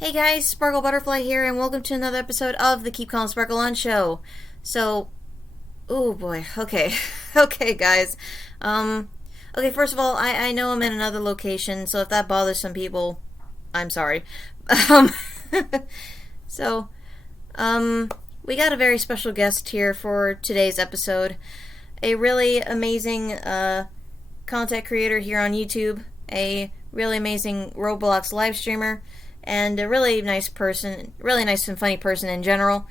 Hey guys, Sparkle Butterfly here, and welcome to another episode of the Keep Calm Sparkle On show. So, oh boy, okay, okay, guys. Okay, first of all, I know I'm in another location, so if that bothers some people, I'm sorry. Um, so, we got a very special guest here for today's episode. A really amazing, content creator here on YouTube, a really amazing Roblox live streamer, and a really nice person, really nice and funny person in general.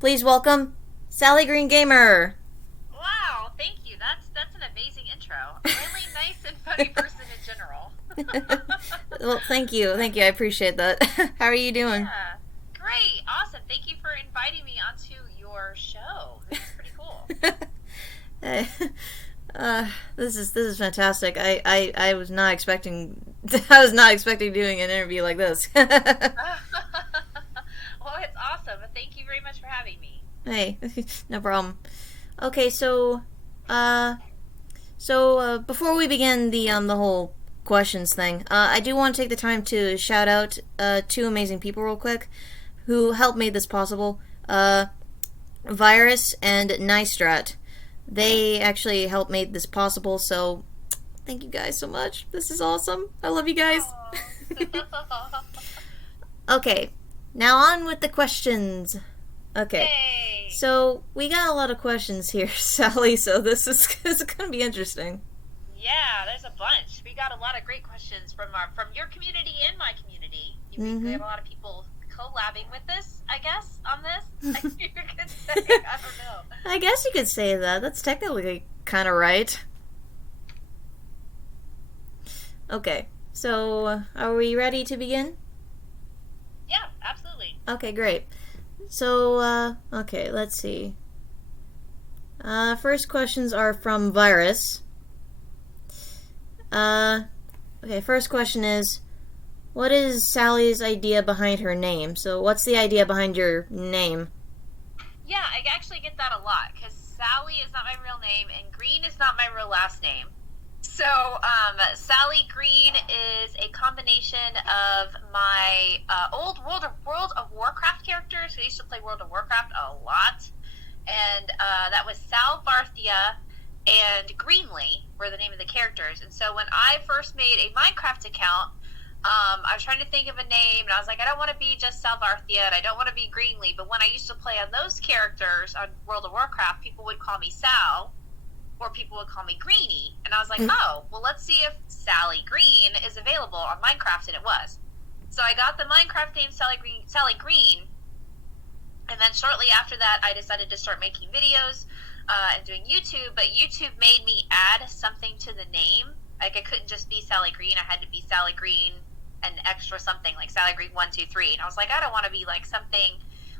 Please welcome SallyGreenGamer. Wow, thank you. That's an amazing intro. Really nice and funny person in general. Well, thank you, I appreciate that. How are you doing? Yeah, great, awesome. Thank you for inviting me onto your show. This is pretty cool. Hey, this is fantastic. I was not expecting I was not expecting doing an interview like this. Well, it's awesome. Thank you very much for having me. Hey, no problem. Okay, before we begin the whole questions thing, I do want to take the time to shout out two amazing people real quick who helped make this possible. Virus and Nystrat. They actually helped make this possible, so thank you guys so much. This is awesome. I love you guys. Okay, now on with the questions. Okay. Yay! So we got a lot of questions here, Sally. So this is gonna be interesting. Yeah, there's a bunch. We got a lot of great questions from your community and my community. We have a lot of people collabing with this, I guess, on this. I think you could say. I don't know. I guess you could say that. That's technically kind of right. Okay, so are we ready to begin? Yeah, absolutely. Okay, great. So, okay, let's see. First questions are from Virus. Okay, first question is, what is Sally's idea behind her name? So, what's the idea behind your name? Yeah, I actually get that a lot because Sally is not my real name and Green is not my real last name. So, Sally Green is a combination of my old World of Warcraft characters. I used to play World of Warcraft a lot, and that was Sal Barthia and Greenlee were the name of the characters. And so when I first made a Minecraft account, I was trying to think of a name, and I was like, I don't want to be just Sal Barthia, and I don't want to be Greenlee. But when I used to play on those characters on World of Warcraft, people would call me Sal, or people would call me Greenie. And I was like, oh, well, let's see if Sally Green is available on Minecraft, and it was. So I got the Minecraft name Sally Green, and then shortly after that, I decided to start making videos and doing YouTube, but YouTube made me add something to the name. Like, I couldn't just be Sally Green, I had to be Sally Green and extra something, like Sally Green 123. And I was like, I don't want to be like something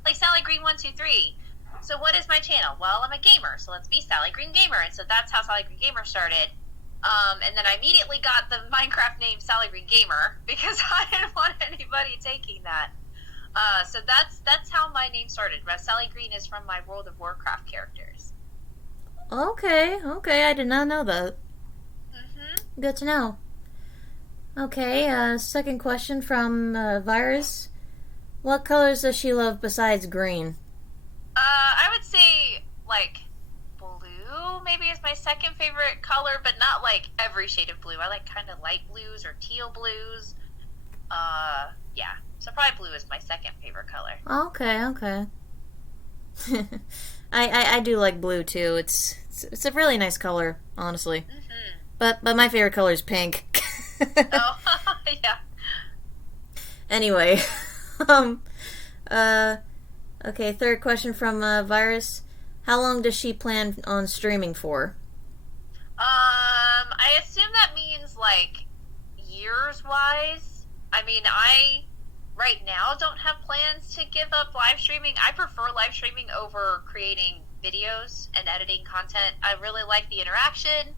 like Sally Green 123. So what is my channel? Well, I'm a gamer, so let's be SallyGreenGamer. And so that's how SallyGreenGamer started. And then I immediately got the Minecraft name SallyGreenGamer because I didn't want anybody taking that. So that's how my name started. Sally Green is from my World of Warcraft characters. Okay, I did not know that. Good to know. Okay, second question from Virus. What colors does she love besides green? I would say, like, blue maybe is my second favorite color, but not, like, every shade of blue. I like kind of light blues or teal blues. Yeah. So probably blue is my second favorite color. Okay. I do like blue, too. It's a really nice color, honestly. But my favorite color is pink. Oh, yeah. Anyway, okay, third question from Virus. How long does she plan on streaming for? I assume that means, like, years-wise. I mean, I, right now, don't have plans to give up live streaming. I prefer live streaming over creating videos and editing content. I really like the interaction.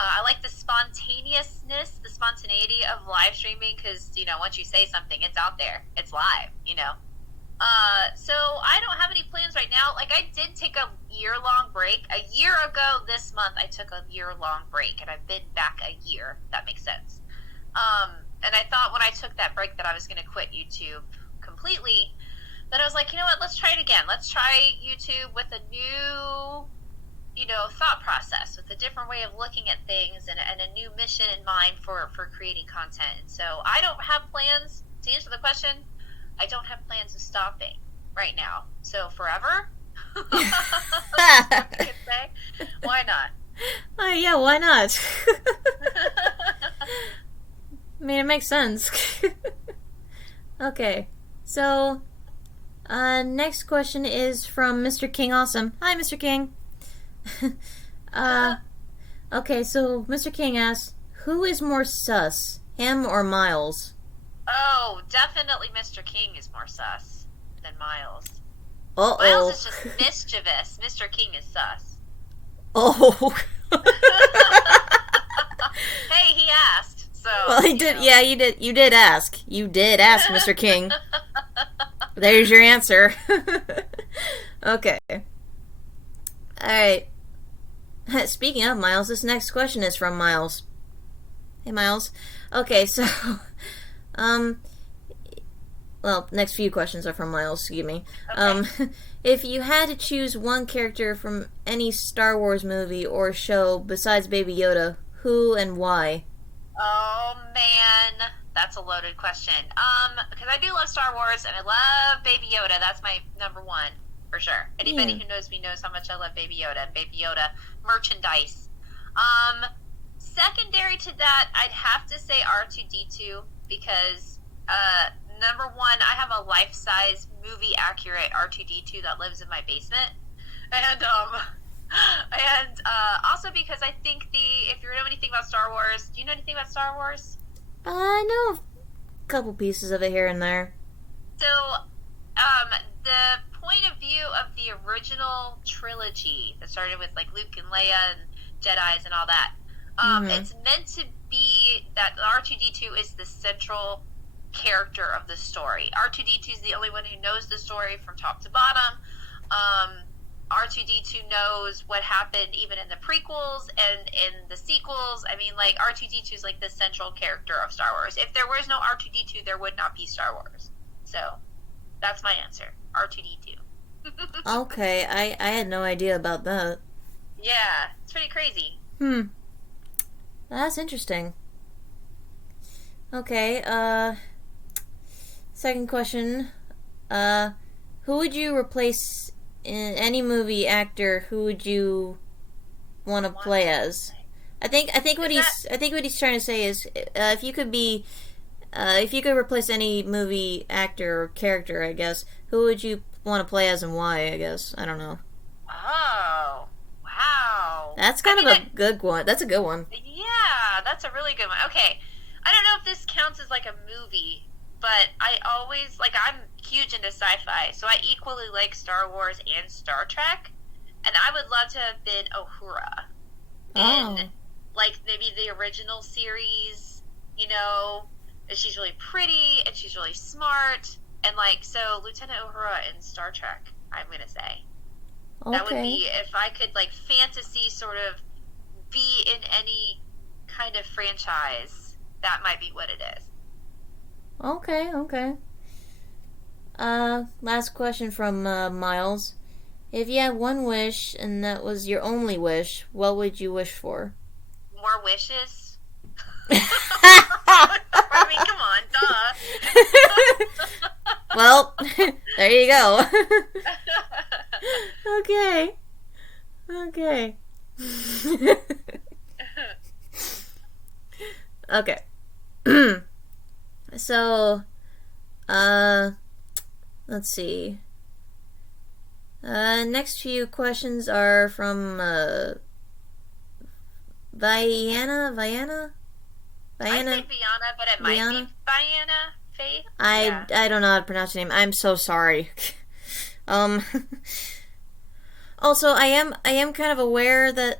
I like the spontaneousness, the spontaneity of live streaming because, you know, once you say something, it's out there. It's live, you know. So I don't have any plans right now. Like, I did take a year-long break. A year ago this month, I took a year-long break, and I've been back a year, if that makes sense. And I thought when I took that break that I was going to quit YouTube completely, that I was like, you know what, let's try it again. Let's try YouTube with a new, thought process, with a different way of looking at things, and a new mission in mind for creating content. And so I don't have plans, to answer the question, I don't have plans of stopping right now. So forever? That's what I can say. Why not? Yeah, why not? I mean, it makes sense. Okay, so next question is from Mr. King Awesome. Hi, Mr. King. Okay, so Mr. King asks, who is more sus, him or Myles? Oh, definitely Mr. King is more sus than Myles. Uh-oh. Myles is just mischievous. Mr. King is sus. Oh. Hey, he asked. So Well, he did. Yeah, you did. You did ask. You did ask, Mr. King. There's your answer. Okay. All right. Speaking of Myles, this next question is from Myles. Hey, Myles. Okay, so, well, next few questions are from Myles. Excuse me. Okay. If you had to choose one character from any Star Wars movie or show besides Baby Yoda, who and why? Oh man, that's a loaded question. Because I do love Star Wars and I love Baby Yoda. That's my number one for sure. Anybody who knows me knows how much I love Baby Yoda and Baby Yoda merchandise. Secondary to that, I'd have to say R2D2 because number one, I have a life-size, movie-accurate R2D2 that lives in my basement, and also because I think if you know anything about Star Wars, do you know anything about Star Wars? I know a couple pieces of it here and there. So, the point of view of the original trilogy that started with like Luke and Leia and Jedi's and all that, it's meant to be that R2D2 is the central character of the story. R2D2 is the only one who knows the story from top to bottom. R2D2 knows what happened even in the prequels and in the sequels. I mean, like, R2D2 is like the central character of Star Wars. If there was no R2D2, there would not be Star Wars. So, that's my answer. R2D2. Okay, I had no idea about that. Yeah, it's pretty crazy. That's interesting. Okay, second question. Who would you replace in any movie actor? Who would you want to play as? I think what he's trying to say is if you could replace any movie actor or character, I guess, who would you want to play as and why? I guess I don't know. Oh, wow. That's kind of a good one. That's a good one. Yeah, that's a really good one. Okay, I don't know if this counts as like a movie, but I always, like, I'm huge into sci-fi, so I equally like Star Wars and Star Trek, and I would love to have been Uhura in, like, maybe the original series, and she's really pretty, and she's really smart, and, like, so Lieutenant Uhura in Star Trek, I'm gonna say. Okay. That would be, if I could, like, fantasy sort of be in any kind of franchise, that might be what it is. Okay. Last question from Myles. If you had one wish and that was your only wish, what would you wish for? More wishes? I mean, come on, duh. Well, there you go. Okay. Okay. So, let's see. Next few questions are from, Vianna? I say Vianna, but it might be Vianna Faith. I don't know how to pronounce your name. I'm so sorry. Also, I am kind of aware that,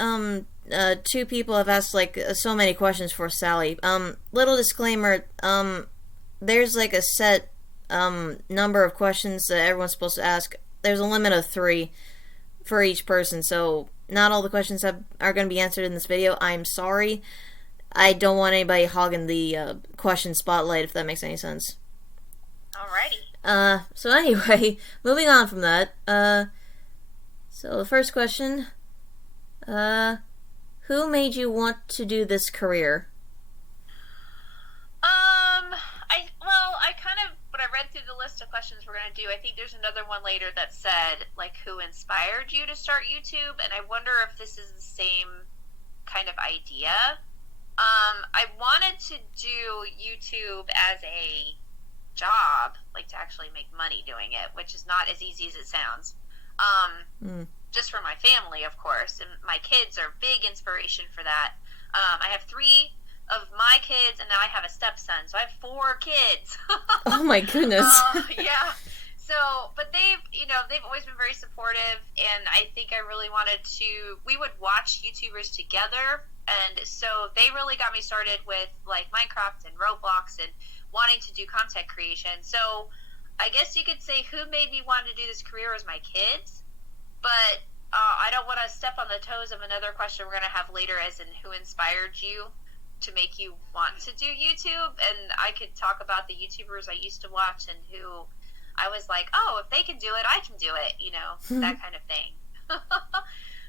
two people have asked, like, so many questions for Sally. Little disclaimer, there's, like, a set, number of questions that everyone's supposed to ask. There's a limit of 3 for each person, so not all the questions are going to be answered in this video. I'm sorry. I don't want anybody hogging the question spotlight, if that makes any sense. Alrighty. So anyway, moving on from that, so the first question, uh, who made you want to do this career? I kind of when I read through the list of questions we're gonna do, I think there's another one later that said like who inspired you to start YouTube, and I wonder if this is the same kind of idea. I wanted to do YouTube as a job, like to actually make money doing it, which is not as easy as it sounds. Just for my family, of course, and my kids are big inspiration for that. I have three of my kids, and now I have a stepson, so I have four kids. Oh my goodness. Yeah. So, but they've always been very supportive, and I think I really wanted to. We would watch YouTubers together, and so they really got me started with like Minecraft and Roblox and wanting to do content creation. So, I guess you could say who made me want to do this career was my kids, but I don't want to step on the toes of another question we're going to have later, as in who inspired you to make you want to do YouTube. And I could talk about the YouTubers I used to watch and who I was like, oh, if they can do it, I can do it, that kind of thing.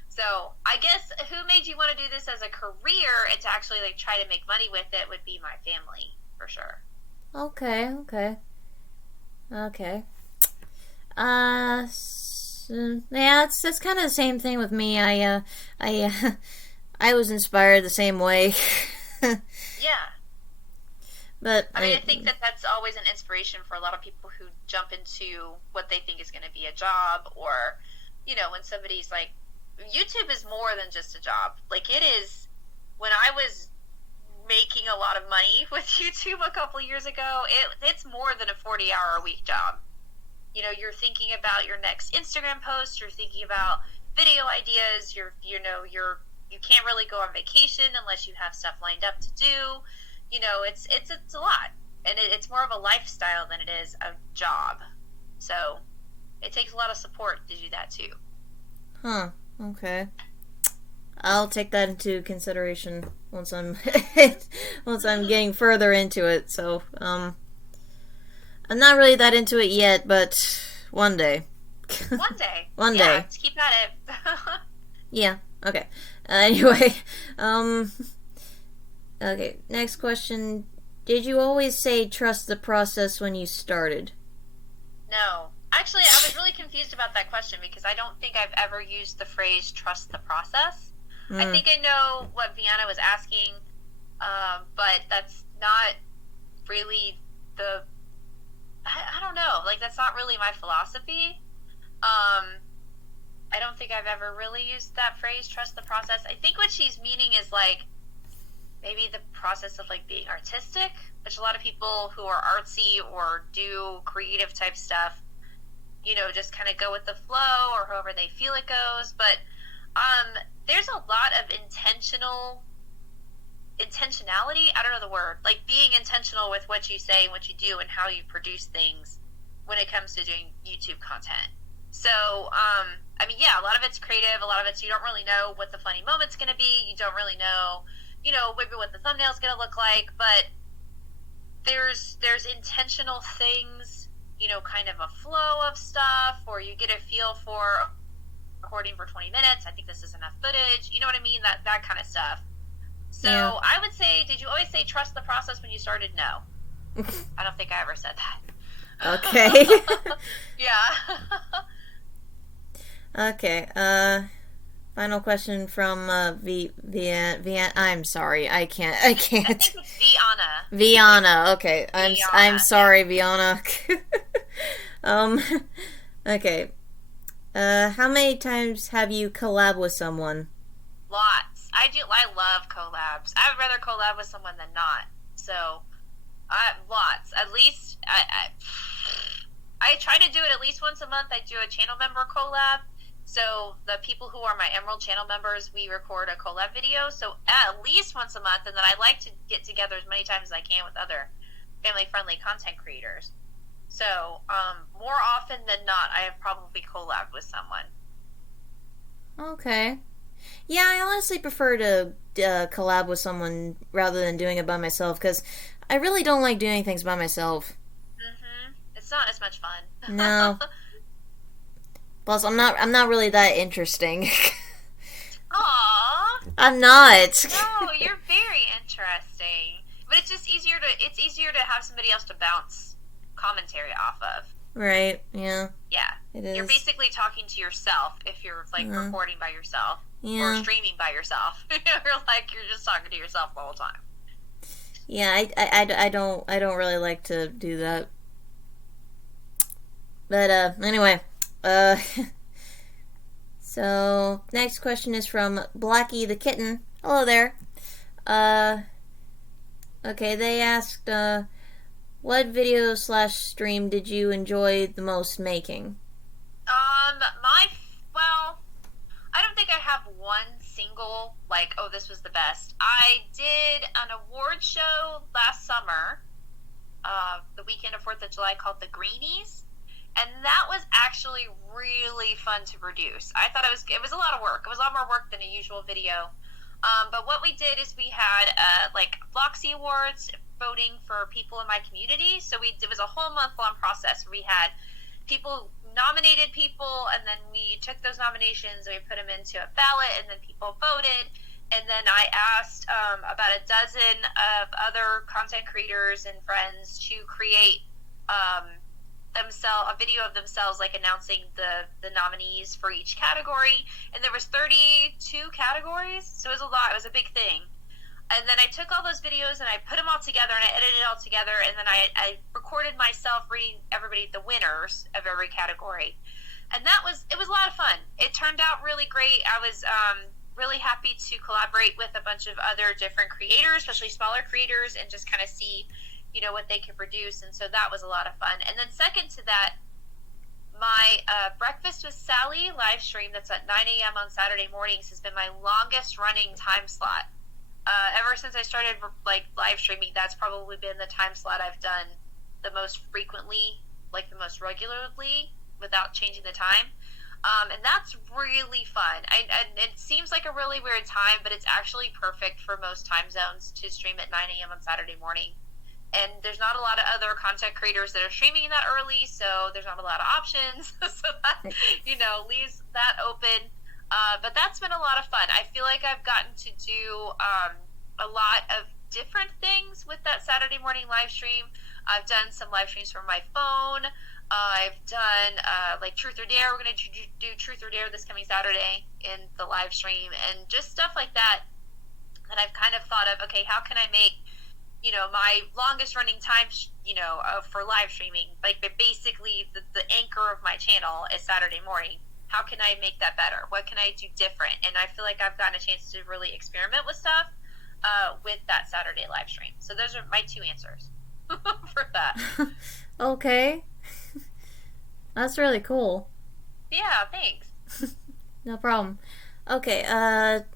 So I guess who made you want to do this as a career and to actually like try to make money with it would be my family, for sure. Okay. Yeah, it's kind of the same thing with me. I was inspired the same way. Yeah. But I think that's always an inspiration for a lot of people who jump into what they think is going to be a job, or, when somebody's like, YouTube is more than just a job. Like it is, when I was making a lot of money with YouTube a couple years ago, it's more than a 40-hour-a-week job. You're thinking about your next Instagram post, you're thinking about video ideas, you can't really go on vacation unless you have stuff lined up to do. It's a lot, and it's more of a lifestyle than it is a job. So it takes a lot of support to do that too. Huh. Okay. I'll take that into consideration once I'm once I'm getting further into it. So I'm not really that into it yet, but one day. One day. One yeah, day. Let's keep at it. Yeah. Okay. Anyway, okay, next question. Did you always say trust the process when you started? No. Actually, I was really confused about that question because I don't think I've ever used the phrase trust the process. I think I know what Vianna was asking, but that's not really I don't know. Like, that's not really my philosophy. I don't think I've ever really used that phrase, trust the process. I think what she's meaning is like maybe the process of like being artistic, which a lot of people who are artsy or do creative type stuff, just kind of go with the flow or however they feel it goes. But there's a lot of intentionality, I don't know the word, like being intentional with what you say and what you do and how you produce things when it comes to doing YouTube content. So, yeah, a lot of it's creative, a lot of it's you don't really know what the funny moment's going to be, you don't really know, maybe what the thumbnail's going to look like, but there's intentional things, kind of a flow of stuff, or you get a feel for recording for 20 minutes, I think this is enough footage, you know what I mean, that kind of stuff. So yeah. I would say, did you always say trust the process when you started? No. I don't think I ever said that. Okay. Yeah. Okay. Final question from I'm sorry. I can't. I think it's Vianna. Vianna. Okay. Vianna, I'm sorry, Vianna. Okay. How many times have you collabed with someone? Lots. I love collabs. I would rather collab with someone than not. So, lots. At least I try to do it at least once a month. I do a channel member collab. So the people who are my Emerald channel members, we record a collab video. So at least once a month, and then I like to get together as many times as I can with other family-friendly content creators. So more often than not, I have probably collabed with someone. Okay. Yeah, I honestly prefer to collab with someone rather than doing it by myself, because I really don't like doing things by myself. It's it's not as much fun. No. Plus, I'm not really that interesting. Aww. I'm not. No, you're very interesting. But it's just easier to have somebody else to bounce commentary off of. Right, yeah. Yeah. It is. You're basically talking to yourself if you're, like, recording by yourself. Yeah. Or streaming by yourself. you're just talking to yourself the whole time. Yeah, I don't really like to do that. But, anyway. So, next question is from Blackie the Kitten. Hello there. Okay, they asked, what video / stream did you enjoy the most making? I don't think I have one single, like, oh, this was the best. I did an award show last summer, the weekend of 4th of July, called the Greenies. And that was actually really fun to produce. I thought it was a lot of work. It was a lot more work than a usual video. But what we did is we had like Bloxy Awards voting for people in my community. So it was a whole month-long process where we had people nominated people, and then we took those nominations and we put them into a ballot, and then people voted. And then I asked about a dozen of other content creators and friends to create a video of themselves, like announcing the nominees for each category. And there was 32 categories, so it was a lot. It was a big thing. And then I took all those videos and I put them all together and I edited it all together, and then I recorded myself reading everybody the winners of every category. And it was a lot of fun. It turned out really great. I was really happy to collaborate with a bunch of other different creators, especially smaller creators, and just kind of see, what they could produce. And so that was a lot of fun. And then second to that, my Breakfast with Sally live stream that's at 9 a.m. on Saturday mornings has been my longest running time slot. Ever since I started live streaming, that's probably been the time slot I've done the most frequently, like the most regularly, without changing the time. And that's really fun. And it seems like a really weird time, but it's actually perfect for most time zones to stream at 9 a.m. on Saturday morning. And there's not a lot of other content creators that are streaming that early, so there's not a lot of options. So that, leaves that open. But that's been a lot of fun. I feel like I've gotten to do a lot of different things with that Saturday morning live stream. I've done some live streams from my phone. I've done Truth or Dare. We're going to do Truth or Dare this coming Saturday in the live stream, and just stuff like that. And I've kind of thought of, okay, how can I make my longest running time, for live streaming, basically the anchor of my channel is Saturday morning. How can I make that better? What can I do different? And I feel like I've gotten a chance to really experiment with stuff with that Saturday live stream. So those are my two answers for that. Okay. That's really cool. Yeah, thanks. No problem. Okay,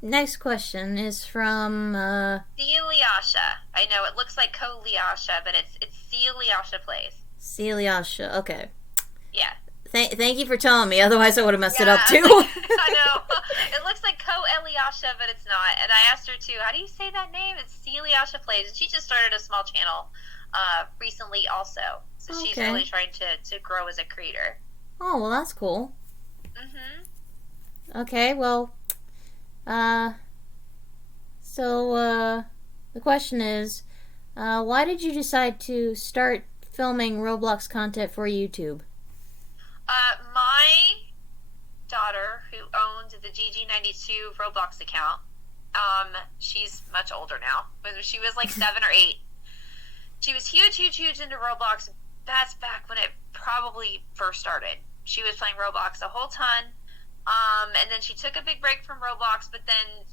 next question is from, Celiasha. I know, it looks like Celiasha, but it's Celiasha Plays. Celiasha, okay. Yeah. Thank you for telling me, otherwise I would have messed it up too. I know. It looks like Eliasha, but it's not. And I asked her too, how do you say that name? It's Celiasha Plays. And she just started a small channel recently also. So she's really trying to grow as a creator. Oh, well, that's cool. Mm-hmm. Okay, well, so the question is, why did you decide to start filming Roblox content for YouTube? My daughter, who owned the GG92 Roblox account, she's much older now. When she was like 7 or 8, she was huge into Roblox. That's back when it probably first started. She was playing Roblox a whole ton. And then she took a big break from Roblox, but then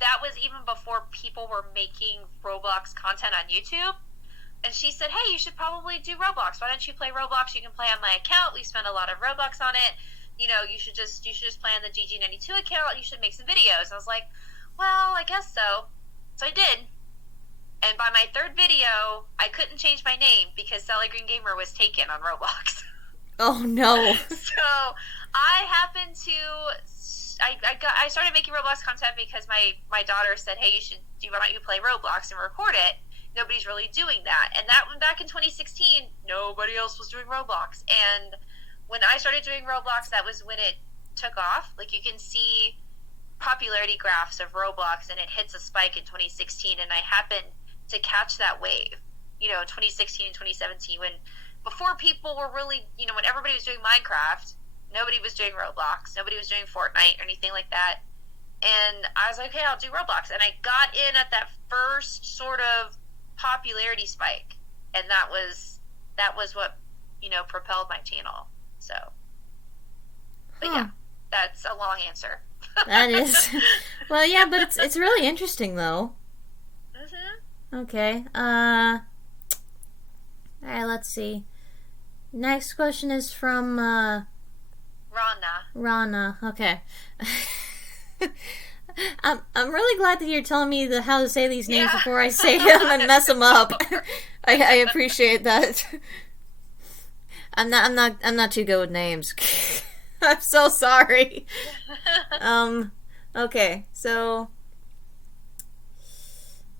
that was even before people were making Roblox content on YouTube. And she said, hey, you should probably do Roblox. Why don't you play Roblox? You can play on my account. We spend a lot of Robux on it. You should just play on the GG92 account. You should make some videos. And I was like, well, I guess so. So I did. And by my third video, I couldn't change my name because SallyGreenGamer was taken on Roblox. Oh, no. So I happened to... I started making Roblox content because my daughter said, hey, why don't you play Roblox and record it? nobody's really doing that. And that one back in 2016, nobody else was doing Roblox. And when I started doing Roblox, that was when it took off. Like, you can see popularity graphs of Roblox, and it hits a spike in 2016, and I happened to catch that wave, 2016 and 2017, when before people were really, when everybody was doing Minecraft, nobody was doing Roblox, nobody was doing Fortnite or anything like that. And I was like, okay, I'll do Roblox. And I got in at that first sort of popularity spike, and that was what propelled my channel. So, but yeah, that's a long answer. That is. Well, yeah, but it's really interesting though. Okay. All right, let's see. Next question is from Rana. Okay. I'm really glad that you're telling me how to say these names before I say them and mess them up. I appreciate that. I'm not too good with names. I'm so sorry. Okay, so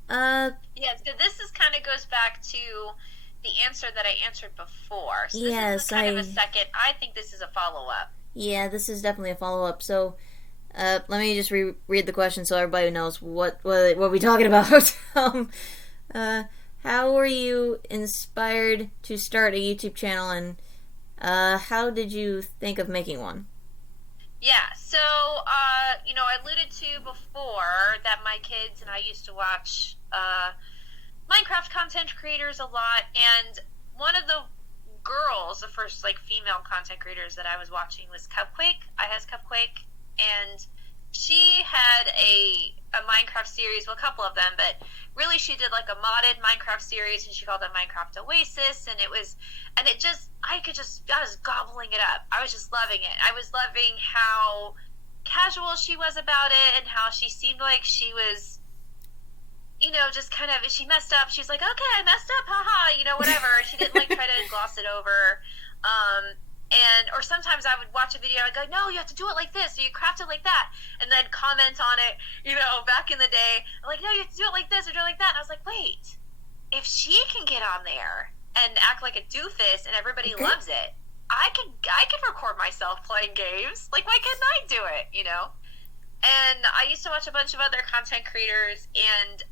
yeah, so this is kind of goes back to the answer that I answered before. So yes, this is kind of a second. I think this is a follow-up. Yeah, this is definitely a follow-up. So, let me just read the question so everybody knows what we're talking about. How were you inspired to start a YouTube channel, and how did you think of making one? Yeah, so, I alluded to before that my kids and I used to watch Minecraft content creators a lot, and one of the girls, the first, female content creators that I was watching was Cupquake, Cupquake, and she had a Minecraft series, well, a couple of them, but really she did, a modded Minecraft series, and she called it Minecraft Oasis, and I was gobbling it up. I was just loving it. I was loving how casual she was about it, and how she seemed like she was, just kind of, if she messed up, she's like, okay, I messed up, haha, whatever. She didn't, try to gloss it over. Or sometimes I would watch a video, I'd go, no, you have to do it like this, or you craft it like that, and then comment on it, back in the day, I'm like, no, you have to do it like this, or do it like that, and I was like, wait, if she can get on there and act like a doofus and everybody loves it, I can record myself playing games, why couldn't I do it, And I used to watch a bunch of other content creators, and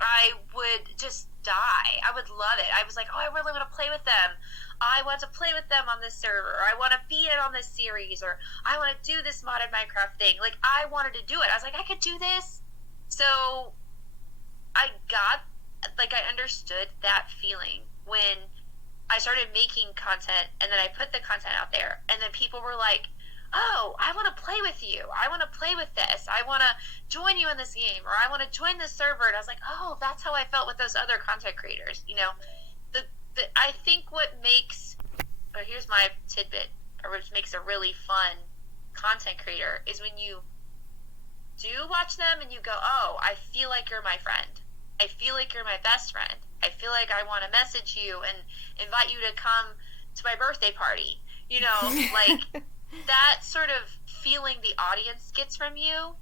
I would just die. I would love it. I was like, oh, I really want to play with them. I want to play with them on this server. I want to be in on this series, or I want to do this modded Minecraft thing. I wanted to do it. I was like, I could do this. So I got, I understood that feeling when I started making content, and then I put the content out there, and then people were like, oh, I want to play with you. I want to play with this. I want to join you in this game, or I want to join this server. And I was like, oh, that's how I felt with those other content creators. I think what makes, here's my tidbit, or which makes a really fun content creator, is when you do watch them and you go, oh, I feel like you're my friend. I feel like you're my best friend. I feel like I want to message you and invite you to come to my birthday party. That sort of feeling the audience gets from you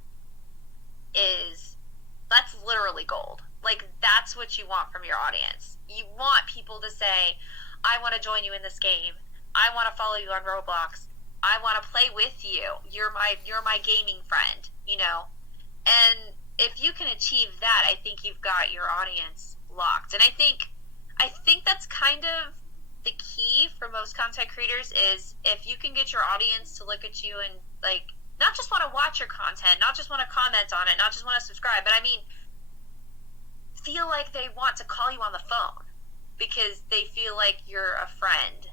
that's literally gold. That's what you want from your audience. You want people to say, I want to join you in this game. I want to follow you on Roblox. I want to play with you. You're my gaming friend, And if you can achieve that, I think you've got your audience locked. And I think that's kind of the key for most content creators, is if you can get your audience to look at you and not just want to watch your content, not just want to comment on it, not just want to subscribe, but feel like they want to call you on the phone because they feel like you're a friend,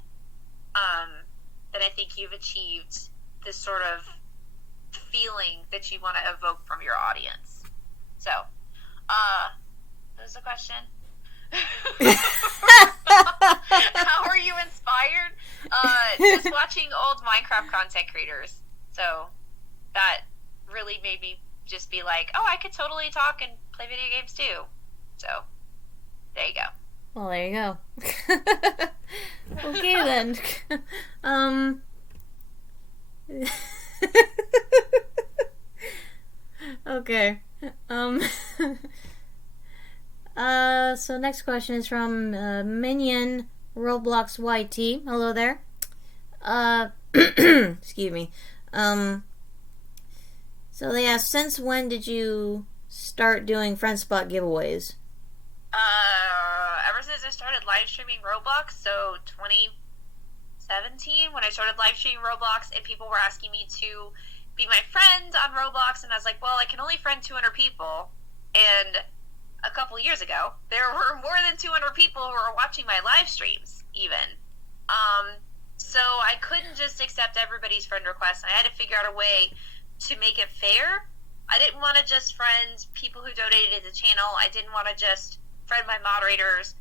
then I think you've achieved this sort of feeling that you want to evoke from your audience. So, what was the question? How are you inspired? Just watching old Minecraft content creators. So that really made me just be like, oh, I could totally talk and play video games too. So there you go. Well, there you go. Okay then. Okay. So next question is from Minion Roblox YT. Hello there. Excuse me. Um, so they asked, since when did you start doing friend spot giveaways? Ever since I started live streaming Roblox, so 2017, when I started live streaming Roblox, and people were asking me to be my friend on Roblox, and I was like, well, I can only friend 200 people, and a couple years ago, there were more than 200 people who were watching my live streams, even. So I couldn't just accept everybody's friend requests. I had to figure out a way to make it fair. I didn't want to just friend people who donated to the channel. I didn't want to just friend my moderators.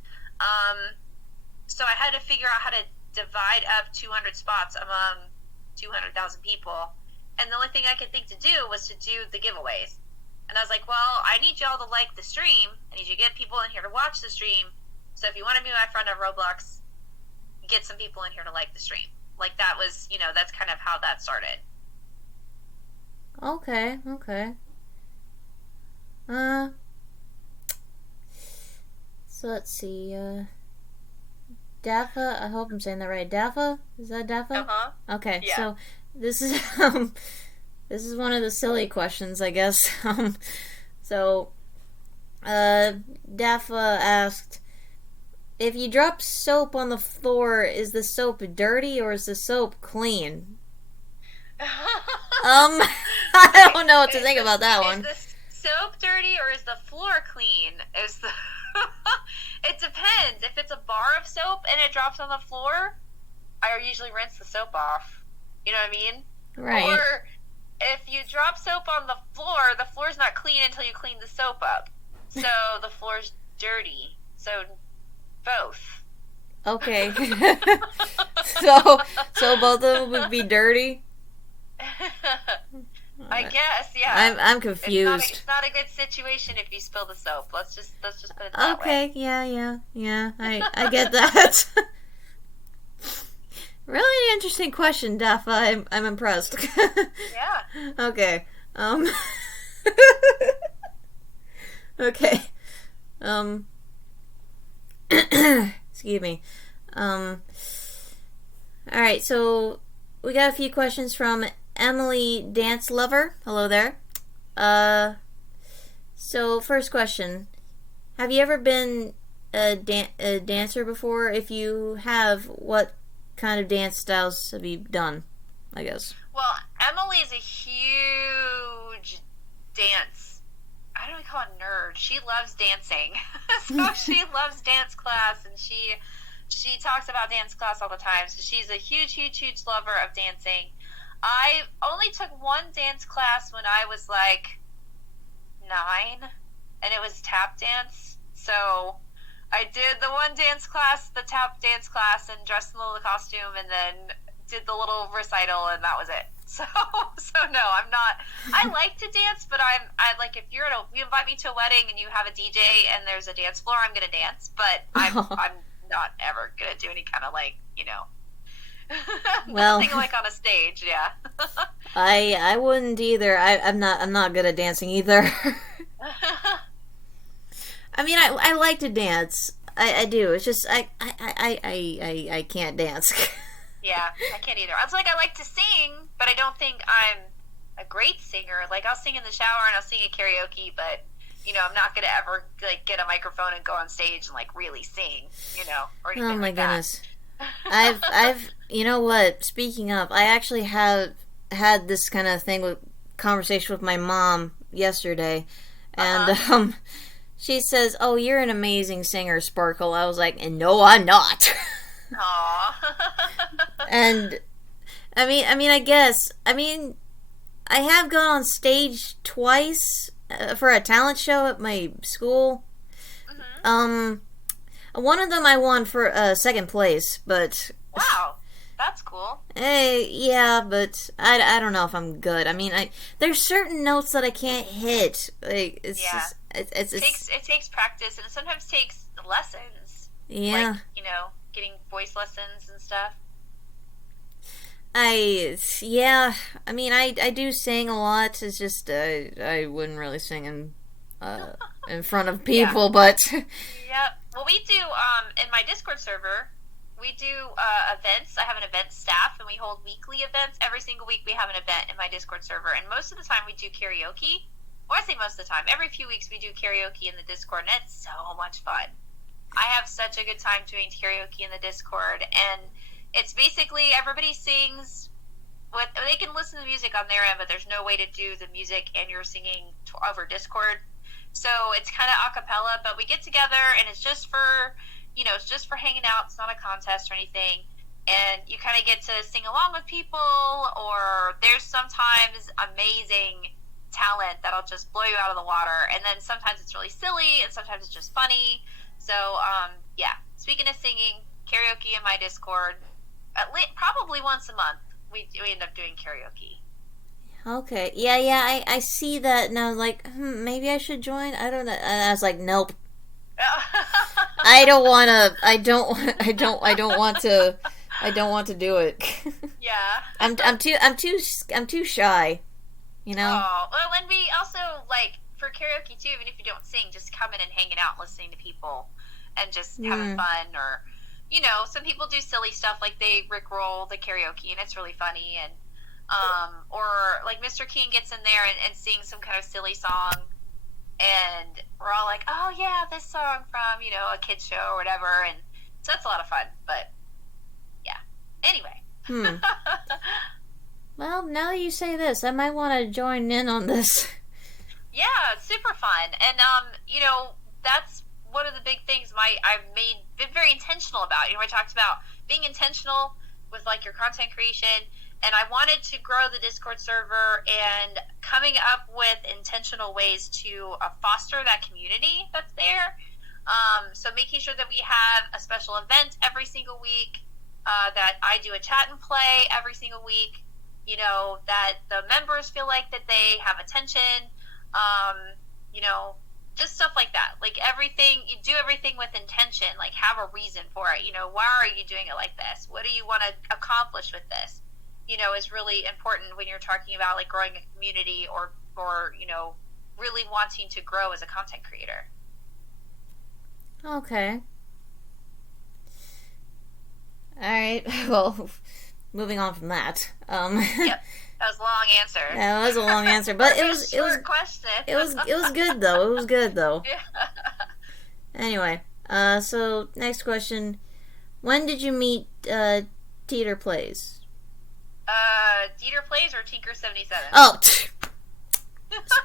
So I had to figure out how to divide up 200 spots among 200,000 people. And the only thing I could think to do was to do the giveaways. And I was like, well, I need y'all to like the stream. I need you to get people in here to watch the stream. So if you want to be my friend on Roblox, get some people in here to like the stream. Like, that was, that's kind of how that started. Okay. So let's see. Dafa, I hope I'm saying that right. Dafa? Is that Dafa? Uh-huh. Okay, Yeah. so this is this is one of the silly questions, I guess. Dafa asked, if you drop soap on the floor, is the soap dirty or is the soap clean? I don't know what to think about that one. Is the soap dirty or is the floor clean? It depends. If it's a bar of soap and it drops on the floor, I usually rinse the soap off. You know what I mean? Right. Or if you drop soap on the floor's not clean until you clean the soap up. So the floor's dirty. So both. Okay. so both of them would be dirty? I guess, yeah. I'm confused. It's not a good situation if you spill the soap. Let's just put it that way. Okay, yeah. I get that. Really interesting question, Dafa. I'm impressed. Yeah. Okay. Okay. Excuse me. Alright, so we got a few questions from Emily Dance Lover. Hello there. So first question. Have you ever been a dancer before? If you have, what kind of dance styles have you done, I guess? Well, Emily is a huge dance, I don't call it nerd. She loves dancing. So she loves dance class, and she talks about dance class all the time. So she's a huge lover of dancing. I only took one dance class when I was like 9, and it was tap dance. So I did the one dance class, the tap dance class, and dressed in the little costume, and then did the little recital, and that was it. So no, I'm not. I like to dance, but I like, if you invite me to a wedding and you have a DJ and there's a dance floor, I'm gonna dance. But I'm not ever gonna do any kind of well, nothing like on a stage. Yeah. I wouldn't either. I'm not good at dancing either. I mean, I like to dance. I do. It's just I can't dance. Yeah, I can't either. I was like, I like to sing, but I don't think I'm a great singer. Like, I'll sing in the shower and I'll sing at karaoke, but I'm not gonna ever get a microphone and go on stage and really sing, or anything. Oh my like goodness. I've you know what? Speaking of, I actually had this kind of conversation with my mom yesterday, and she says, "Oh, you're an amazing singer, Sparkle." I was like, "And no, I'm not." Aww. And I guess I have gone on stage twice for a talent show at my school. Mm-hmm. One of them I won for second place, but wow, that's cool. Yeah, but I don't know if I'm good. I mean, there's certain notes that I can't hit. It takes practice, and it sometimes takes lessons. Yeah. Getting voice lessons and stuff. I do sing a lot. It's just I wouldn't really sing in in front of Yeah. people, but Yep. Well, we do in my Discord server. We do events. I have an event staff, and we hold weekly events. Every single week, we have an event in my Discord server, and most of the time, we do karaoke. Well, I say most of the time. Every few weeks, we do karaoke in the Discord, and it's so much fun. I have such a good time doing karaoke in the Discord, and it's basically everybody sings. What they can listen to the music on their end, but there's no way to do the music and you're singing over Discord. So it's kind of a cappella, but we get together and it's just for, it's just for hanging out. It's not a contest or anything. And you kind of get to sing along with people, or there's sometimes amazing talent that'll just blow you out of the water. And then sometimes it's really silly and sometimes it's just funny. So, yeah, speaking of singing, karaoke in my Discord, probably once a month, we end up doing karaoke. okay, yeah, I see that, and I was like, maybe I should join. I don't know. And I was like, nope. I don't want to. I don't want to. I don't want to do it. Yeah. I'm too shy. You know. Oh, well, and we also like for karaoke too. Even if you don't sing, just coming and hanging out, listening to people, and just having fun. Or, some people do silly stuff like they rickroll the karaoke, and it's really funny. And or like Mr. King gets in there and sings some kind of silly song, and we're all like, oh yeah, this song from a kid's show or whatever, and so that's a lot of fun. But yeah, anyway. Well, now that you say this, I might want to join in on this. Yeah, it's super fun, and that's one of the big things I've been very intentional about. I talked about being intentional with like your content creation, and I wanted to grow the Discord server and coming up with intentional ways to foster that community that's there. So making sure that we have a special event every single week, that I do a chat and play every single week, that the members feel like that they have attention, just stuff like that. Like everything, you do everything with intention, like have a reason for it. Why are you doing it like this? What do you want to accomplish with this? Is really important when you're talking about like growing a community or really wanting to grow as a content creator. Okay. All right. Well, moving on from that. Yep. That was a long answer. Yeah, that was a long answer, but it was question. It was good though. It was good though. Yeah. Anyway, so next question: when did you meet Dieter Plays? Dieter Plays or Tinker77? Oh,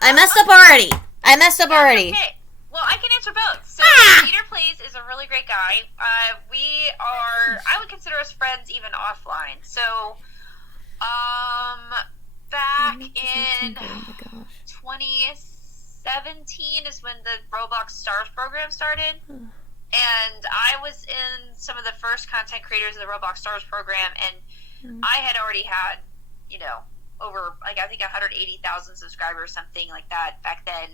I messed up already. Okay. Well, I can answer both. So, Dieter Plays is a really great guy. I would consider us friends even offline. So, back in 2017 is when the Roblox Stars program started. And I was in some of the first content creators of the Roblox Stars program, and I had already had, over, like, I think 180,000 subscribers, something like that back then.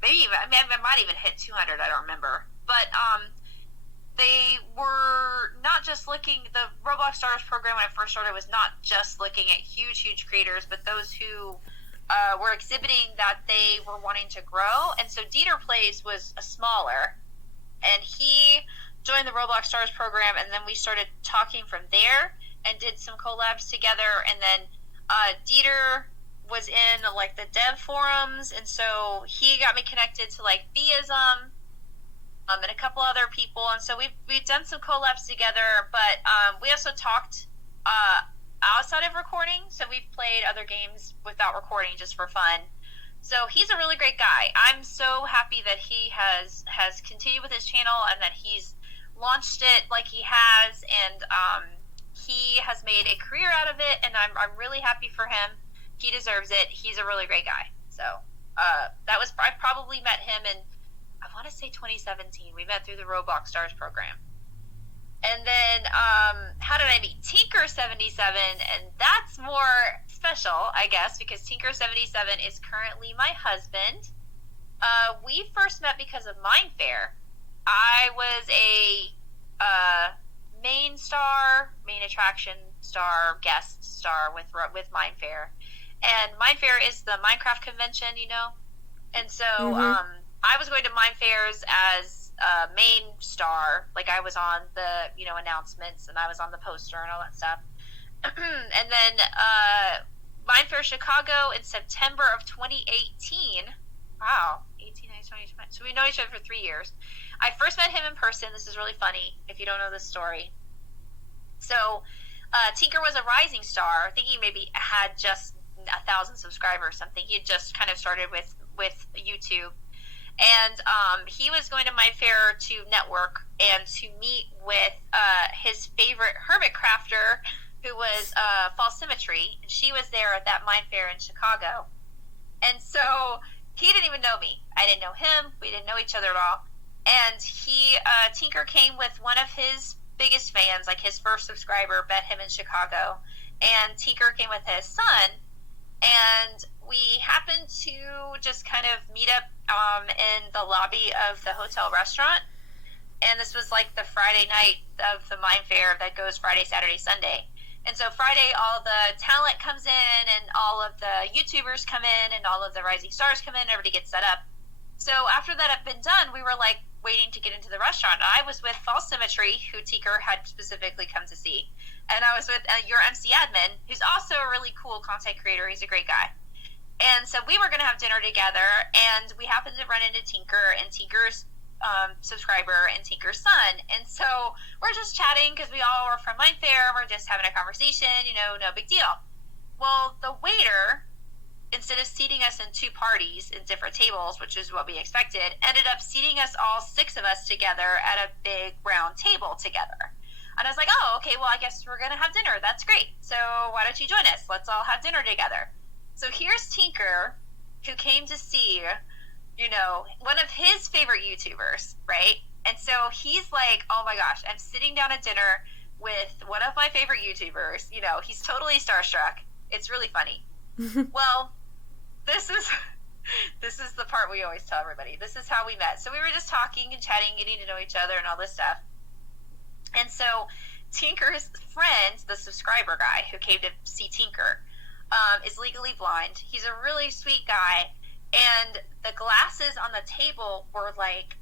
Maybe even, I might even hit 200, I don't remember. But they were not just looking, the Roblox Stars program when I first started was not just looking at huge creators, but those who were exhibiting that they were wanting to grow. And so Dieter Plays was a smaller, and he joined the Roblox Stars program, and then we started talking from there and did some collabs together. And then Dieter was in like the dev forums, and so he got me connected to like Theism and a couple other people, and so we've done some collabs together. But we also talked outside of recording, so we've played other games without recording just for fun. So he's a really great guy. I'm so happy that he has continued with his channel and that he's launched it like he has, and he has made a career out of it, and I'm really happy for him. He deserves it. He's a really great guy. So I probably met him in, I want to say 2017. We met through the Roblox Stars program. And then how did I meet Tinker77? And that's more special, I guess, because Tinker77 is currently my husband. We first met because of Mindfair. I was a main attraction star, guest star with Mindfair. And Mindfair is the Minecraft convention, And so I was going to mime fairs as a main star. Like, I was on the, announcements, and I was on the poster and all that stuff. And then Mime Fair Chicago in September of 2018. Wow, 18, 19, 20, 20. So we know each other for 3 years. I first met him in person. This is really funny if you don't know this story. So Tinker was a rising star. I think he maybe had just 1,000 subscribers or something. He had just kind of started with YouTube. And he was going to Mime Fair to network and to meet with his favorite hermit crafter, who was False Symmetry. And she was there at that Mime Fair in Chicago. And so he didn't even know me. I didn't know him. We didn't know each other at all. And Tinker came with one of his biggest fans, like his first subscriber, met him in Chicago. And Tinker came with his son. And we happened to just kind of meet up in the lobby of the hotel restaurant. And this was like the Friday night of the Mime Fair that goes Friday, Saturday, Sunday. And so Friday, all the talent comes in, and all of the YouTubers come in, and all of the rising stars come in, and everybody gets set up. So after that had been done, we were like waiting to get into the restaurant. I was with False Symmetry, who Tinker had specifically come to see. And I was with your MC admin, who's also a really cool content creator. He's a great guy. And so we were going to have dinner together, and we happened to run into Tinker and Tinker's subscriber and Tinker's son. And so we're just chatting because we all were from Mime Fair. We're just having a conversation, no big deal. Well, the waiter, instead of seating us in two parties in different tables, which is what we expected, ended up seating us all 6 of us together at a big round table together. And I was like, oh, okay, well, I guess we're going to have dinner. That's great. So why don't you join us? Let's all have dinner together. So here's Tinker, who came to see, one of his favorite YouTubers, right? And so he's like, oh my gosh, I'm sitting down at dinner with one of my favorite YouTubers. He's totally starstruck. It's really funny. Well, this is the part we always tell everybody. This is how we met. So we were just talking and chatting, getting to know each other and all this stuff. And so Tinker's friend, the subscriber guy who came to see Tinker, is legally blind. He's a really sweet guy. And the glasses on the table were like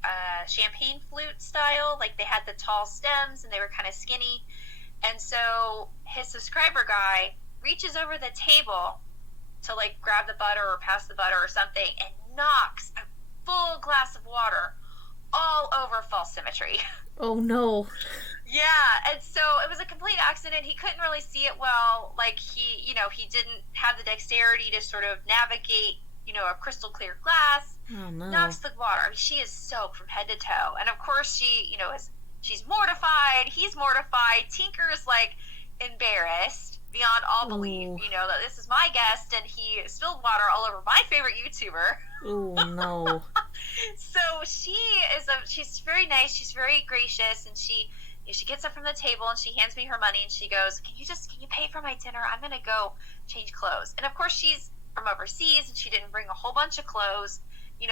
champagne flute style. Like they had the tall stems and they were kind of skinny. And so his subscriber guy reaches over the table to like grab the butter or pass the butter or something and knocks a full glass of water all over False Symmetry. Oh no. Yeah, and so it was a complete accident. He couldn't really see it well. Like he didn't have the dexterity to sort of navigate, a crystal clear glass. Oh no. Knocks the water. I mean, she is soaked from head to toe. And of course she's mortified. He's mortified. Tinker is like embarrassed beyond all belief, that this is my guest and he spilled water all over my favorite YouTuber. Oh no. So she's very nice, she's very gracious, and she gets up from the table and she hands me her money and she goes, can you pay for my dinner? I'm gonna go change clothes. And of course she's from overseas and she didn't bring a whole bunch of clothes,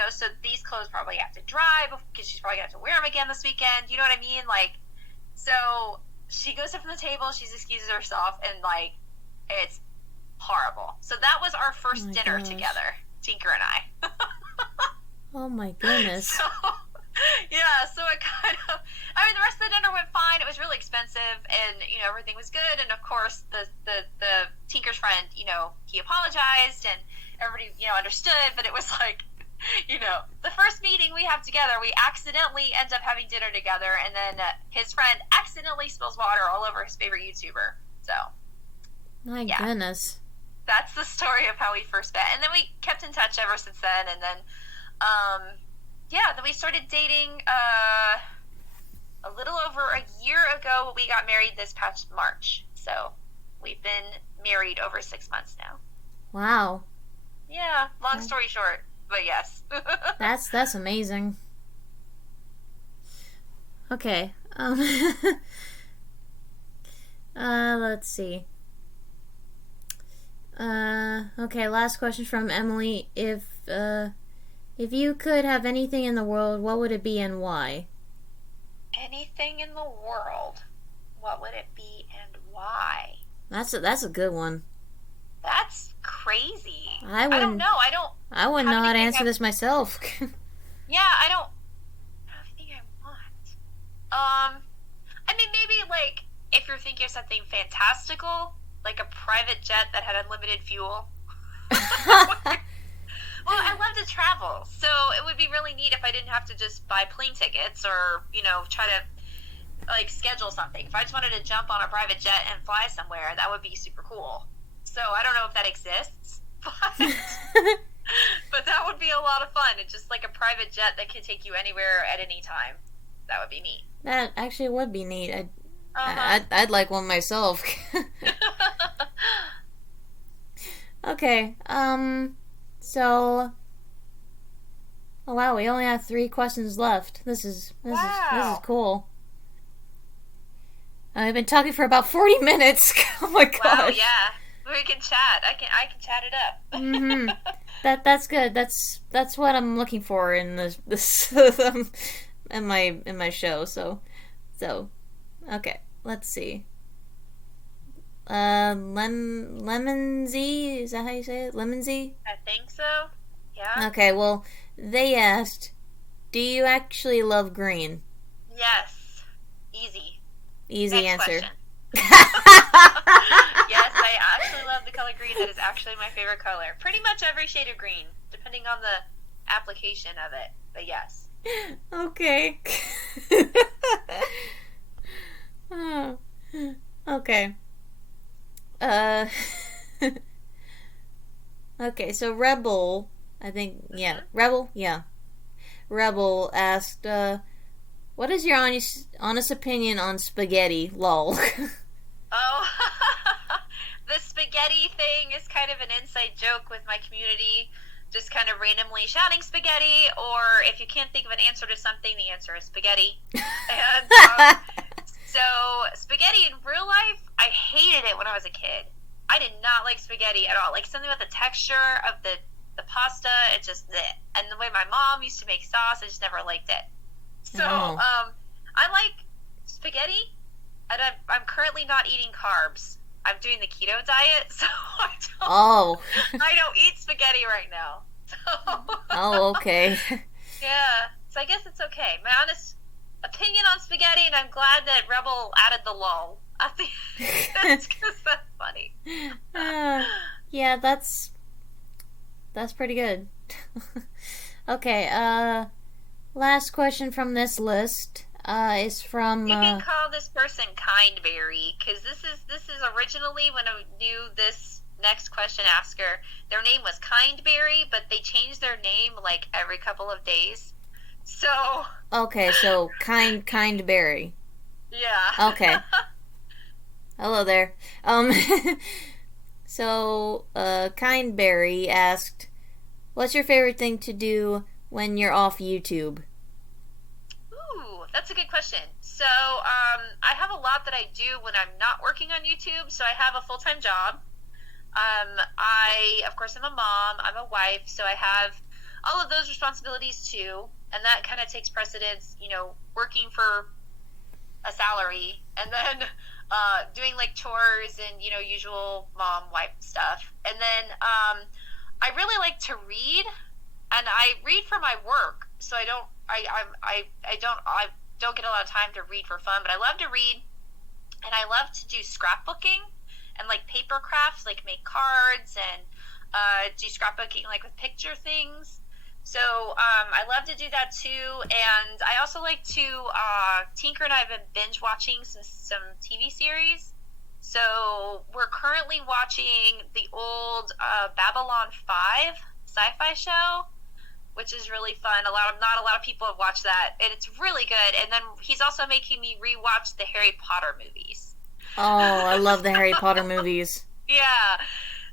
so these clothes probably have to dry because she's probably gonna have to wear them again this weekend. You know what I mean? Like, so she goes up from the table, she excuses herself, and like, it's horrible. So that was our first dinner together, Tinker and I. Oh my goodness. So it kind of, the rest of the dinner went fine. It was really expensive, and everything was good. And of course, the Tinker's friend, he apologized, and everybody understood. But it was like, the first meeting we have together, we accidentally end up having dinner together, and then his friend accidentally spills water all over his favorite YouTuber. So, my goodness, that's the story of how we first met, and then we kept in touch ever since then. And then, then we started dating a little over a year ago. We got married this past March, so we've been married over 6 months now. Wow. Yeah, long story short. But yes. That's amazing. Okay. Let's see. Okay, last question from Emily. If you could have anything in the world, what would it be and why? Anything in the world, what would it be and why? That's a good one. That's crazy. I don't know. I wouldn't know how to answer this myself. Yeah, I don't think I want. I mean, maybe like if you're thinking of something fantastical, like a private jet that had unlimited fuel. Well, I love to travel, so it would be really neat if I didn't have to just buy plane tickets or, try to like schedule something. If I just wanted to jump on a private jet and fly somewhere, that would be super cool. So I don't know if that exists, but that would be a lot of fun. It's just like a private jet that can take you anywhere at any time. That would be neat. That actually would be neat. Uh-huh. I'd like one myself. Okay. So. Oh wow, we only have 3 questions left. This is Wow. cool. I've been talking for about 40 minutes. Oh my Wow, gosh. yeah. We can chat. I can chat it Mhm. up. That's good. That's what I'm looking for in this in my show. So okay. Let's see. Lemon Z, is that how you say it? Lemon Z? I think so. Yeah. Okay, well, they asked, do you actually love green? Yes. Easy. Easy Next answer. question. Yes, I actually love the color green. That is actually my favorite color. Pretty much every shade of green, depending on the application of it. But yes. Okay. Oh, okay. Uh, okay, so Rebel, I think, yeah, Hmm. Rebel, yeah. Rebel asked, what is your honest opinion on spaghetti? Lol. Oh, the spaghetti thing is kind of an inside joke with my community. Just kind of randomly shouting spaghetti, or if you can't think of an answer to something, the answer is spaghetti. And so, spaghetti in real life, I hated it when I was a kid. I did not like spaghetti at all. Like something about the texture of the pasta, it just bleh. And the way my mom used to make sauce, I just never liked it. So, Oh. I like spaghetti, and I'm currently not eating carbs. I'm doing the keto diet, so Oh. I don't eat spaghetti right now. So Oh, okay. yeah, so I guess it's okay. My honest opinion on spaghetti, and I'm glad that Rebel added the lull. I think that's because that's funny. Uh, yeah, that's pretty good. Okay, last question from this list is from You can call this person Kindberry because this is originally when I knew this next question asker. Their name was Kindberry, but they changed their name like every couple of days. So okay, so kind berry. yeah. Okay. Hello there. So kind berry asked, what's your favorite thing to do when you're off YouTube? Ooh, that's a good question. So, I have a lot that I do when I'm not working on YouTube. So I have a full time job. I, of course, am a mom. I'm a wife, so I have all of those responsibilities too, and that kind of takes precedence. Working for a salary, and then doing like chores and usual mom wife stuff, and then I really like to read, and I read for my work, so I don't get a lot of time to read for fun, but I love to read, and I love to do scrapbooking and like paper crafts, like make cards and do scrapbooking like with picture things. So I love to do that too, and I also like to Tinker and I have been binge watching some TV series. So we're currently watching the old Babylon 5 sci-fi show, which is really fun. Not a lot of people have watched that, and it's really good. And then he's also making me rewatch the Harry Potter movies. Oh, I love the Harry Potter movies. Yeah.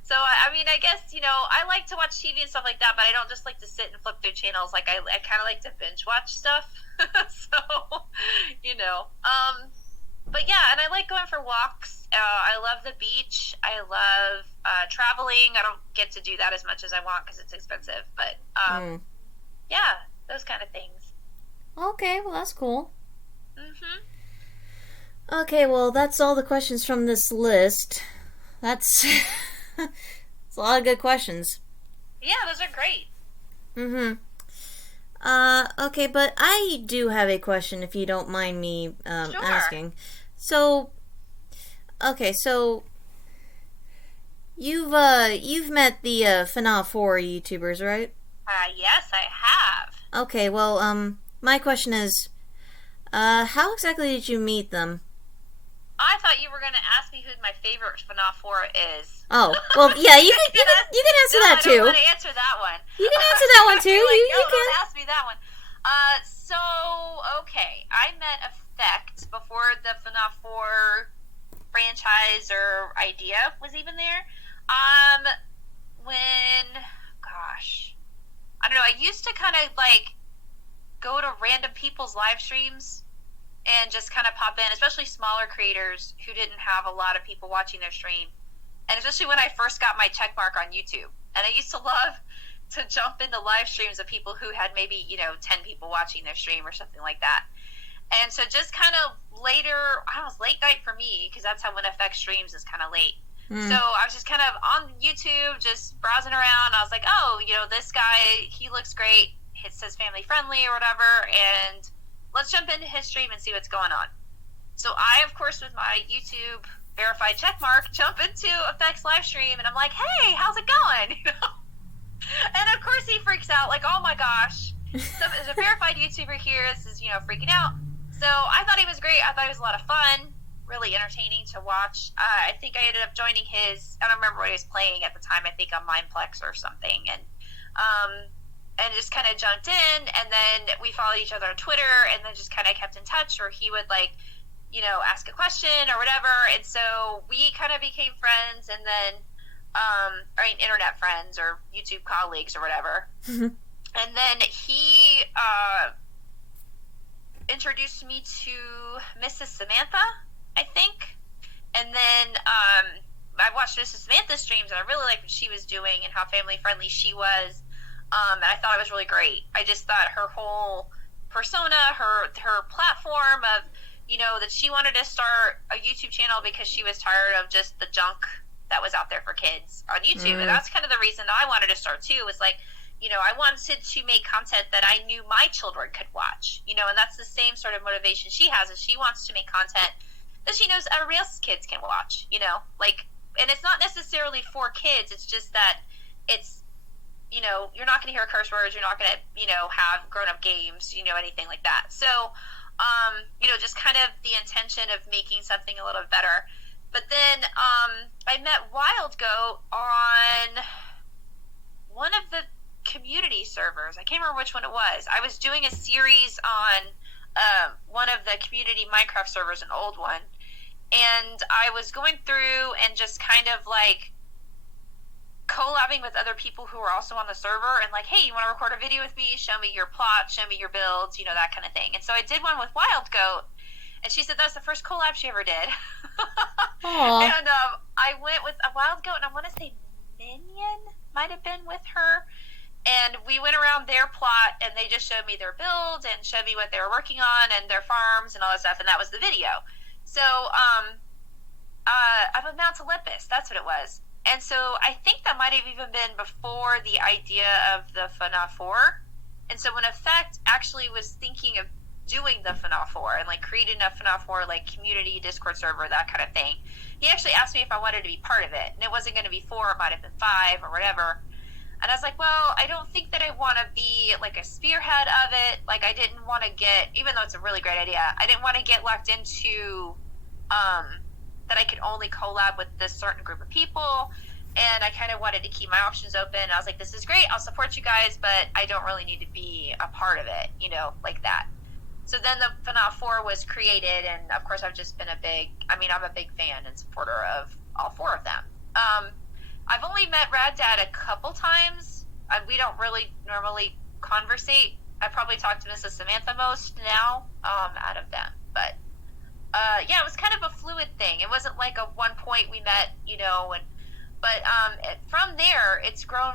So I mean, I guess I like to watch TV and stuff like that, but I don't just like to sit and flip through channels. Like I kind of like to binge watch stuff. So you know, but yeah, and I like going for walks. I love the beach. I love traveling. I don't get to do that as much as I want because it's expensive. But Mm. yeah, those kind of things. Okay, well that's cool. Mhm. Okay, well that's all the questions from this list. That's it's a lot of good questions. Yeah, those are great. Mm-hmm. Okay, but I do have a question if you don't mind me Sure. asking. So, okay, so you've met the FNAF 4 YouTubers, right? Yes, I have. Okay, well, my question is, how exactly did you meet them? I thought you were going to ask me who my favorite FNAF 4 is. Oh, well, yeah, you can you can No, answer that I don't too. want to answer that one. You can I answer was that one going to too. be like, no, You can. don't ask me that one. So, okay. I met Effect before the FNAF 4 franchise or idea was even there. Um, when, gosh, I don't know. I used to kind of like go to random people's live streams and just kind of pop in, especially smaller creators who didn't have a lot of people watching their stream. And especially when I first got my check mark on YouTube. And I used to love to jump into live streams of people who had maybe, 10 people watching their stream or something like that. And so just kind of later, I don't know, it was late night for me because that's how when FX streams is kind of late. So I was just kind of on YouTube, just browsing around. I was like, oh, this guy, he looks great. It says family friendly or whatever. And let's jump into his stream and see what's going on. So I, of course, with my YouTube verified checkmark, jump into FX live stream and I'm like, hey, how's it going? And of course he freaks out, like, oh my gosh, there's a verified YouTuber here. This is, freaking out. So I thought he was great. I thought he was a lot of fun, really entertaining to watch. I think I ended up joining his, I don't remember what he was playing at the time, I think on Mindplex or something. And just kind of jumped in, and then we followed each other on Twitter, and then just kind of kept in touch, or he would, like, ask a question or whatever. And so we kind of became friends, and then, internet friends or YouTube colleagues or whatever. And then he introduced me to Mrs. Samantha, I think. And then I watched Mrs. Samantha's streams, and I really liked what she was doing and how family friendly she was. And I thought it was really great. I just thought her whole persona, her platform of, that she wanted to start a YouTube channel because she was tired of just the junk that was out there for kids on YouTube. And that's kind of the reason I wanted to start too, was like, I wanted to make content that I knew my children could watch, and that's the same sort of motivation she has, is she wants to make content that she knows everybody else's kids can watch, like, and it's not necessarily for kids. It's just that it's, you're not going to hear curse words. You're not going to, have grown-up games, anything like that. So, just kind of the intention of making something a little better. But then I met Wild Goat on one of the community servers. I can't remember which one it was. I was doing a series on one of the community Minecraft servers, an old one. And I was going through and just kind of like collabing with other people who were also on the server, and like, hey, you want to record a video with me? Show me your plot, show me your builds, that kind of thing. And so I did one with Wild Goat, and she said that's the first collab she ever did. And I went with a Wild Goat, and I want to say Minion might have been with her. And we went around their plot, and they just showed me their builds and showed me what they were working on and their farms and all that stuff, and that was the video. So I'm a Mount Olympus, that's what it was. And so I think that might have even been before the idea of the FNAF 4. And so when Effect actually was thinking of doing the FNAF 4 and like creating a FNAF 4 like community Discord server, that kind of thing, he actually asked me if I wanted to be part of it. And it wasn't going to be 4, it might have been 5 or whatever. And I was like, well, I don't think that I want to be like a spearhead of it. Like, I didn't want to get, even though it's a really great idea, I didn't want to get locked into that I could only collab with this certain group of people. And I kind of wanted to keep my options open. I was like, this is great, I'll support you guys, but I don't really need to be a part of it, like that. So then the FNAF 4 was created, and of course I've just been I'm a big fan and supporter of all 4 of them. I've only met Rad Dad a couple times. We don't really normally conversate. I probably talk to Mrs. Samantha most now out of them. But, yeah, it was kind of a fluid thing. It wasn't like a one point we met, but from there, it's grown,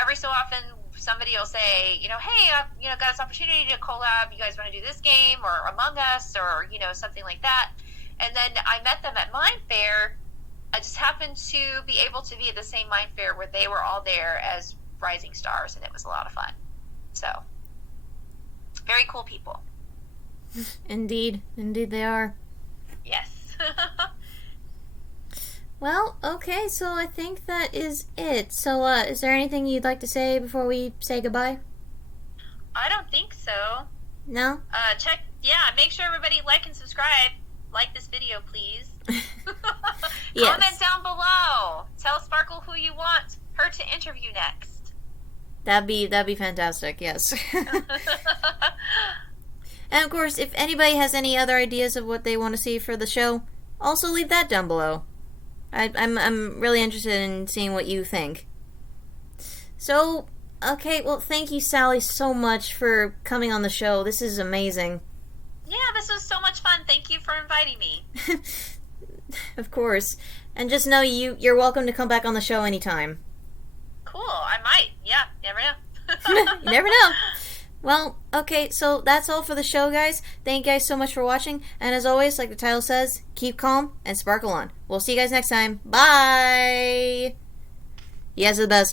every so often somebody will say, hey, I've got this opportunity to collab. You guys want to do this game or Among Us or, something like that. And then I met them at Mind Fair. I just happened to be able to be at the same Mind Fair where they were all there as rising stars, and it was a lot of fun. So. Very cool people. Indeed. Indeed they are. Yes. Well, okay, so I think that is it. So, is there anything you'd like to say before we say goodbye? I don't think so. No? Make sure everybody like and subscribe. Like this video, please. Yes. Comment down below. Tell Sparkle who you want her to interview next. That'd be fantastic, yes. And of course, if anybody has any other ideas of what they want to see for the show, also leave that down below. I'm really interested in seeing what you think. So, okay, well, thank you, Sally, so much for coming on the show. This is amazing. Yeah, this was so much fun. Thank you for inviting me. Of course. And just know you're welcome to come back on the show anytime. Cool, I might. Yeah, never know. You never know. Well, okay, so that's all for the show, guys. Thank you guys so much for watching. And as always, like the title says, keep calm and sparkle on. We'll see you guys next time. Bye! You guys are the best.